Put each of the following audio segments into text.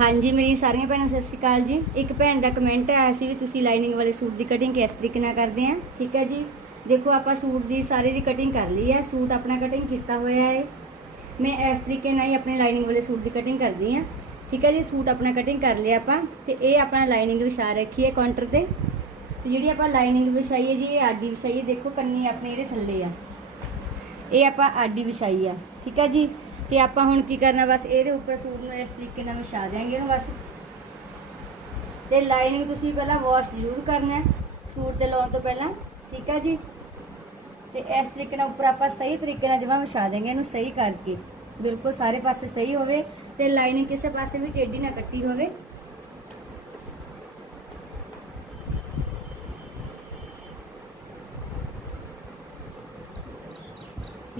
ਹਾਂਜੀ, ਮੇਰੀ ਸਾਰੀਆਂ ਭੈਣਾਂ, ਸਤਿ ਸ਼੍ਰੀ ਅਕਾਲ ਜੀ। ਇੱਕ ਭੈਣ ਦਾ ਕਮੈਂਟ ਆਇਆ ਸੀ ਵੀ ਤੁਸੀਂ ਲਾਈਨਿੰਗ ਵਾਲੇ ਸੂਟ ਦੀ ਕਟਿੰਗ ਕਿਸ ਤਰੀਕੇ ਨਾਲ ਕਰਦੇ ਆ? ਠੀਕ ਹੈ ਜੀ। ਦੇਖੋ, ਆਪਾਂ ਸੂਟ ਦੀ ਸਾਰੇ ਦੀ ਕਟਿੰਗ ਕਰ ਲਈ ਹੈ। ਸੂਟ ਆਪਣਾ ਕਟਿੰਗ ਕੀਤਾ ਹੋਇਆ ਹੈ। ਮੈਂ ਇਸ ਤਰੀਕੇ ਨਾਲ ਹੀ ਆਪਣੇ ਲਾਈਨਿੰਗ ਵਾਲੇ ਸੂਟ ਦੀ ਕਟਿੰਗ ਕਰਦੀ ਆ ਠੀਕ ਹੈ ਜੀ, ਸੂਟ ਆਪਣਾ ਕਟਿੰਗ ਕਰ ਲਿਆ ਆਪਾਂ। ਤੇ ਇਹ ਆਪਣਾ ਲਾਈਨਿੰਗ ਵਿਛਾ ਰੱਖੀ ਹੈ ਕਾਊਂਟਰ ਤੇ। ਤੇ ਜਿਹੜੀ ਆਪਾਂ ਲਾਈਨਿੰਗ ਵਿਛਾਈ ਹੈ ਜੀ, ਇਹ ਆਡੀ ਵਿਛਾਈ ਹੈ। ਦੇਖੋ, ਕੰਨੀ ਆਪਣੇ ਇਹਦੇ ਥੱਲੇ ਆ। ਇਹ ਆਪਾਂ ਆਡੀ ਵਿਛਾਈ ਆ। ਠੀਕ ਹੈ ਜੀ। ਤੇ ਆਪਾਂ ਹੁਣ ਕੀ ਕਰਨਾ, ਬਸ ਇਹਦੇ ਉੱਪਰ ਸੂਟ ਨੂੰ ਇਸ ਤਰੀਕੇ ਨਾਲ ਵਿਛਾ ਦਿਆਂਗੇ ਇਹਨੂੰ ਬਸ। ਤੇ ਲਾਈਨਿੰਗ ਤੁਸੀਂ ਪਹਿਲਾਂ ਵਾਸ਼ ਜ਼ਰੂਰ ਕਰਨਾ ਹੈ, ਸੂਟ ਤੇ ਲਾਉਣ ਤੋਂ ਪਹਿਲਾਂ, ਠੀਕ ਹੈ ਜੀ? ਤੇ ਇਸ ਤਰੀਕੇ ਨਾਲ ਉੱਪਰ ਆਪਾਂ ਸਹੀ ਤਰੀਕੇ ਨਾਲ ਜਮਾਂ ਵਿਛਾ ਦੇਂਗੇ ਇਹਨੂੰ ਸਹੀ ਕਰਕੇ। ਬਿਲਕੁਲ ਸਾਰੇ ਪਾਸੇ ਸਹੀ ਹੋਵੇ ਤੇ ਲਾਈਨਿੰਗ ਕਿਸੇ ਪਾਸੇ ਵੀ ਟੇਢੀ ਨਾ ਕੱਟੀ ਹੋਵੇ।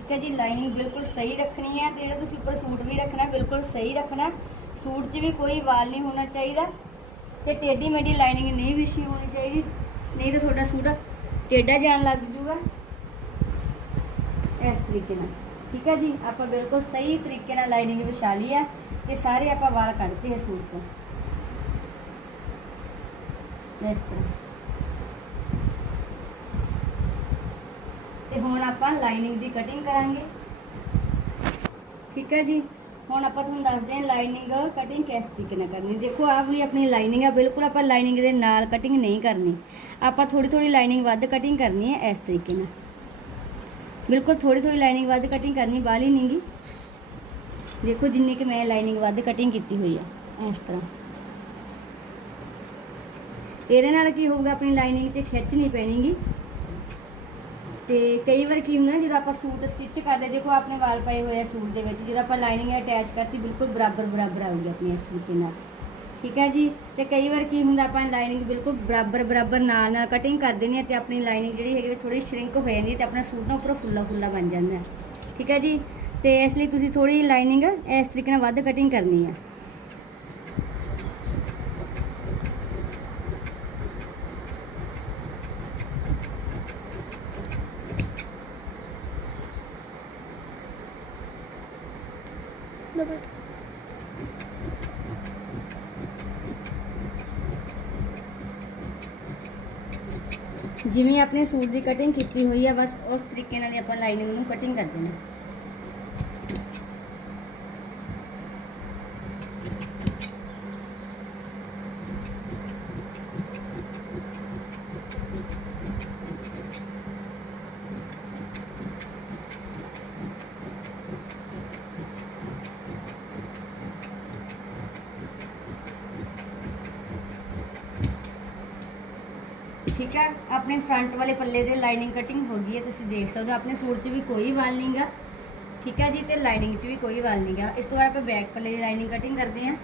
ਠੀਕ ਹੈ ਜੀ ਲਾਈਨਿੰਗ ਬਿਲਕੁਲ ਸਹੀ ਰੱਖਣੀ ਹੈ ਤੇ ਜਿਹੜਾ ਤੁਸੀਂ ਉੱਪਰ ਸੂਟ ਵੀ ਰੱਖਣਾ, ਬਿਲਕੁਲ ਸਹੀ ਰੱਖਣਾ। ਸੂਟ 'ਚ ਵੀ ਕੋਈ ਵਾਲ ਨਹੀਂ ਹੋਣਾ ਚਾਹੀਦਾ ਤੇ ਟੇਢੀ ਮੇਢੀ ਲਾਈਨਿੰਗ ਨਹੀਂ ਵਿਛੀ ਹੋਣੀ ਚਾਹੀਦੀ, ਨਹੀਂ ਤਾਂ ਤੁਹਾਡਾ ਸੂਟ ਟੇਢਾ ਜਾਣ ਲੱਗ ਜੂਗਾ ਇਸ ਤਰੀਕੇ ਨਾਲ, ਠੀਕ ਹੈ ਜੀ, ਆਪਾਂ ਬਿਲਕੁਲ ਸਹੀ ਤਰੀਕੇ ਨਾਲ ਲਾਈਨਿੰਗ ਵਿਛਾ ਲਈ ਹੈ ਤੇ ਸਾਰੇ ਆਪਾਂ ਵਾਲ ਕੱਢਤੇ ਹੈ ਸੂਟ ਤੋਂ। ਇਸ ਤਰ੍ਹਾਂ। ਤੇ ਹੁਣ ਆਪਾਂ ਲਾਈਨਿੰਗ ਦੀ ਕਟਿੰਗ ਕਰਾਂਗੇ ਠੀਕ ਹੈ ਜੀ ਹੁਣ ਆਪਾਂ ਤੁਹਾਨੂੰ ਦੱਸਦੇ ਹਾਂ ਲਾਈਨਿੰਗ ਕਟਿੰਗ ਕਿਸ ਤਰੀਕੇ ਨਾਲ ਕਰਨੀ ਦੇਖੋ ਆਹ ਵਾਲੀ ਆਪਣੀ ਲਾਈਨਿੰਗ ਆ ਬਿਲਕੁਲ ਆਪਾਂ ਲਾਈਨਿੰਗ ਦੇ ਨਾਲ ਕਟਿੰਗ ਨਹੀਂ ਕਰਨੀ ਆਪਾਂ ਥੋੜੀ ਥੋੜੀ ਲਾਈਨਿੰਗ ਵੱਧ ਕਟਿੰਗ ਕਰਨੀ ਹੈ ਇਸ ਤਰੀਕੇ ਨਾਲ ਬਿਲਕੁਲ ਥੋੜੀ ਥੋੜੀ ਲਾਈਨਿੰਗ ਵੱਧ ਕਟਿੰਗ ਕਰਨੀ ਬਾਲੀ ਨਹੀਂਗੀ ਦੇਖੋ ਜਿੰਨੀ ਕਿ ਮੈਂ ਲਾਈਨਿੰਗ ਵੱਧ ਕਟਿੰਗ ਕੀਤੀ ਹੋਈ ਆ ਇਸ ਤਰ੍ਹਾਂ ਇਹਦੇ ਨਾਲ ਕੀ ਹੋਊਗਾ ਆਪਣੀ ਲਾਈਨਿੰਗ 'ਚ ਖਿੱਚ ਨਹੀਂ ਪੈਣੀਗੀ ਤੇ ਕਈ ਵਾਰ ਕੀ ਹੁੰਦਾ ਨਾ, ਜਦੋਂ ਆਪਾਂ ਸੂਟ ਸਟਿਚ ਕਰਦੇ ਦੇਖੋ ਆਪਣੇ ਵਾਲ ਪਏ ਹੋਏ ਆ ਸੂਟ ਦੇ ਵਿੱਚ, ਜਦੋਂ ਆਪਾਂ ਲਾਈਨਿੰਗ ਅਟੈਚ ਕਰਤੀ, ਬਿਲਕੁਲ ਬਰਾਬਰ ਬਰਾਬਰ ਆਊਗੀ ਆਪਣੀ ਇਸ ਤਰੀਕੇ ਨਾਲ। ਠੀਕ ਹੈ ਜੀ? ਤੇ ਕਈ ਵਾਰ ਕੀ ਹੁੰਦਾ, ਆਪਾਂ ਲਾਈਨਿੰਗ ਬਿਲਕੁਲ ਬਰਾਬਰ ਬਰਾਬਰ ਨਾਲ ਨਾਲ ਕਟਿੰਗ ਕਰ ਦਿੰਦੇ ਆ ਤੇ ਆਪਣੀ ਲਾਈਨਿੰਗ ਜਿਹੜੀ ਹੈਗੀ ਥੋੜੀ ਸ਼ਰਿੰਕ ਹੋ ਜਾਂਦੀ ਹੈ ਤੇ ਆਪਣਾ ਸੂਟ ਨਾ ਉੱਪਰੋਂ ਫੁੱਲਾ ਫੁੱਲਾ ਬਣ ਜਾਂਦਾ। ਹੈ ਠੀਕ ਹੈ ਜੀ? ਤੇ ਇਸ ਲਈ ਤੁਸੀਂ ਥੋੜੀ ਲਾਈਨਿੰਗ ਇਸ ਤਰੀਕੇ ਨਾਲ ਵੱਧ ਕਟਿੰਗ ਕਰਨੀ ਆ। ਹੈ ਜਿਵੇਂ ਆਪਣੇ ਸੂਟ ਦੀ ਕਟਿੰਗ ਕੀਤੀ ਹੋਈ ਹੈ ਬਸ ਉਸ ਤਰੀਕੇ ਨਾਲ ਹੀ ਆਪਾਂ ਲਾਈਨਿੰਗ ਨੂੰ ਕਟਿੰਗ ਕਰ ਦੇਣਾ ਠੀਕ ਹੈ? ਆਪਣੇ ਫਰੰਟ ਵਾਲੇ ਪੱਲੇ ਦੇ ਲਾਈਨਿੰਗ ਕਟਿੰਗ ਹੋ ਗਈ ਹੈ, ਤੁਸੀਂ ਦੇਖ ਸਕਦੇ ਹੋ, ਆਪਣੇ ਸੂਟ 'ਚ ਵੀ ਕੋਈ ਵਾਲ ਨਹੀਂਗਾ ਠੀਕ ਹੈ ਜੀ? ਤੇ ਲਾਈਨਿੰਗ 'ਚ ਵੀ ਕੋਈ ਵਾਲ ਨਹੀਂਗਾ ਇਸ ਤੋਂ ਬਾਅਦ ਆਪਾਂ ਬੈਕ ਪੱਲੇ ਦੀ ਲਾਈਨਿੰਗ ਕਟਿੰਗ ਕਰਦੇ ਹਾਂ।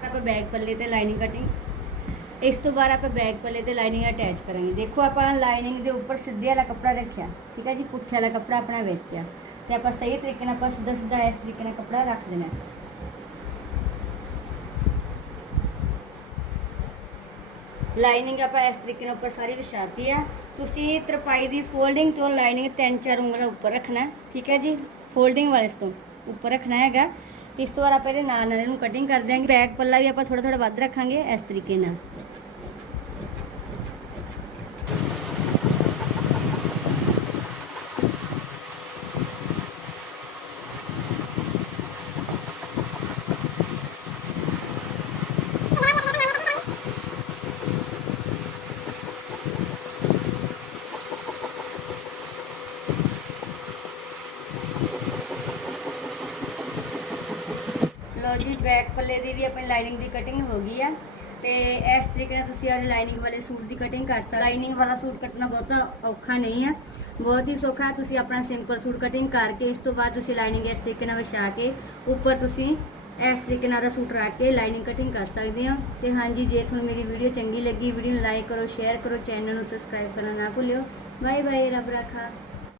ਤਾਂ ਆਪਾਂ ਬੈਕ ਪੱਲੇ ਤੇ ਲਾਈਨਿੰਗ ਕਟਿੰਗ ਇਸ ਤੋਂ ਬਾਅਦ ਆਪਾਂ ਬੈਕ ਪੱਲੇ ਤੇ ਲਾਈਨਿੰਗ ਅਟੈਚ ਕਰਾਂਗੇ। ਦੇਖੋ, ਆਪਾਂ ਲਾਈਨਿੰਗ ਦੇ ਉੱਪਰ ਸਿੱਧੇ ਵਾਲਾ ਕੱਪੜਾ ਰੱਖਿਆ। ਠੀਕ ਹੈ ਜੀ? ਪੁੱਠੇ ਵਾਲਾ ਕੱਪੜਾ ਆਪਣਾ ਵਿੱਚ ਆ। ਤੇ ਆਪਾਂ ਸਹੀ ਤਰੀਕੇ ਨਾਲ ਆਪਾਂ ਸਿੱਧਾ ਸਿੱਧਾ ਇਸ ਤਰੀਕੇ ਨਾਲ ਕੱਪੜਾ ਰੱਖ ਦੇਣਾ। ਲਾਈਨਿੰਗ ਆਪਾਂ ਇਸ ਤਰੀਕੇ ਨਾਲ ਉੱਪਰ ਸਾਰੀ ਵਿਛਾਤੀ ਹੈ ਤੁਸੀਂ ਤਰਪਾਈ ਦੀ ਫੋਲਡਿੰਗ ਤੋਂ ਲਾਈਨਿੰਗ ਤਿੰਨ ਚਾਰ ਉਂਗਲਾਂ ਉੱਪਰ ਰੱਖਣਾ ਠੀਕ ਹੈ ਜੀ? ਫੋਲਡਿੰਗ ਵਾਲੇ ਤੋਂ ਉੱਪਰ ਰੱਖਣਾ ਹੈਗਾ। ਇਸ ਤੋਂ ਬਾਅਦ ਆਪਾਂ ਇਹਦੇ ਨਾਲ ਨਾਲ ਇਹਨੂੰ ਕਟਿੰਗ ਕਰ ਦਿਆਂਗੇ। ਬੈਕ ਪੱਲਾ ਵੀ ਆਪਾਂ ਥੋੜਾ ਥੋੜਾ ਵੱਧ ਰੱਖਾਂਗੇ ਇਸ ਤਰੀਕੇ ਨਾਲ। ਲੋ ਜੀ ਬੈਕ ਪੱਲੇ ਦੀ ਵੀ ਆਪਣੀ ਲਾਈਨਿੰਗ ਦੀ ਕਟਿੰਗ ਹੋ ਗਈ ਆ। ਤੇ ਇਸ ਤਰੀਕੇ ਨਾਲ ਤੁਸੀਂ ਆਪਣੀ ਲਾਈਨਿੰਗ ਵਾਲੇ ਸੂਟ ਦੀ ਕਟਿੰਗ ਕਰ ਸਕਦੇ ਲਾਈਨਿੰਗ ਵਾਲਾ ਸੂਟ ਕੱਟਣਾ ਬਹੁਤਾ ਔਖਾ ਨਹੀਂ ਆ। ਬਹੁਤ ਹੀ ਸੌਖਾ ਤੁਸੀਂ ਆਪਣਾ ਸਿੰਪਲ ਸੂਟ ਕਟਿੰਗ ਕਰਕੇ ਇਸ ਤੋਂ ਬਾਅਦ ਤੁਸੀਂ ਲਾਈਨਿੰਗ ਇਸ ਤਰੀਕੇ ਨਾਲ ਵਿਛਾ ਕੇ ਉੱਪਰ ਤੁਸੀਂ ਇਸ ਤਰੀਕੇ ਨਾਲ ਦਾ ਸੂਟ ਰੱਖ ਕੇ ਲਾਈਨਿੰਗ ਕਟਿੰਗ ਕਰ ਸਕਦੇ ਹੋ। ਤੇ ਹਾਂਜੀ, ਜੇ ਤੁਹਾਨੂੰ ਮੇਰੀ ਵੀਡੀਓ ਚੰਗੀ ਲੱਗੀ ਵੀਡੀਓ ਨੂੰ ਲਾਈਕ ਕਰੋ ਸ਼ੇਅਰ ਕਰੋ ਚੈਨਲ ਨੂੰ ਸਬਸਕ੍ਰਾਈਬ ਕਰਨਾ ਨਾ ਭੁੱਲਿਓ। ਬਾਏ ਬਾਏ ਰੱਬ ਰੱਖਾ।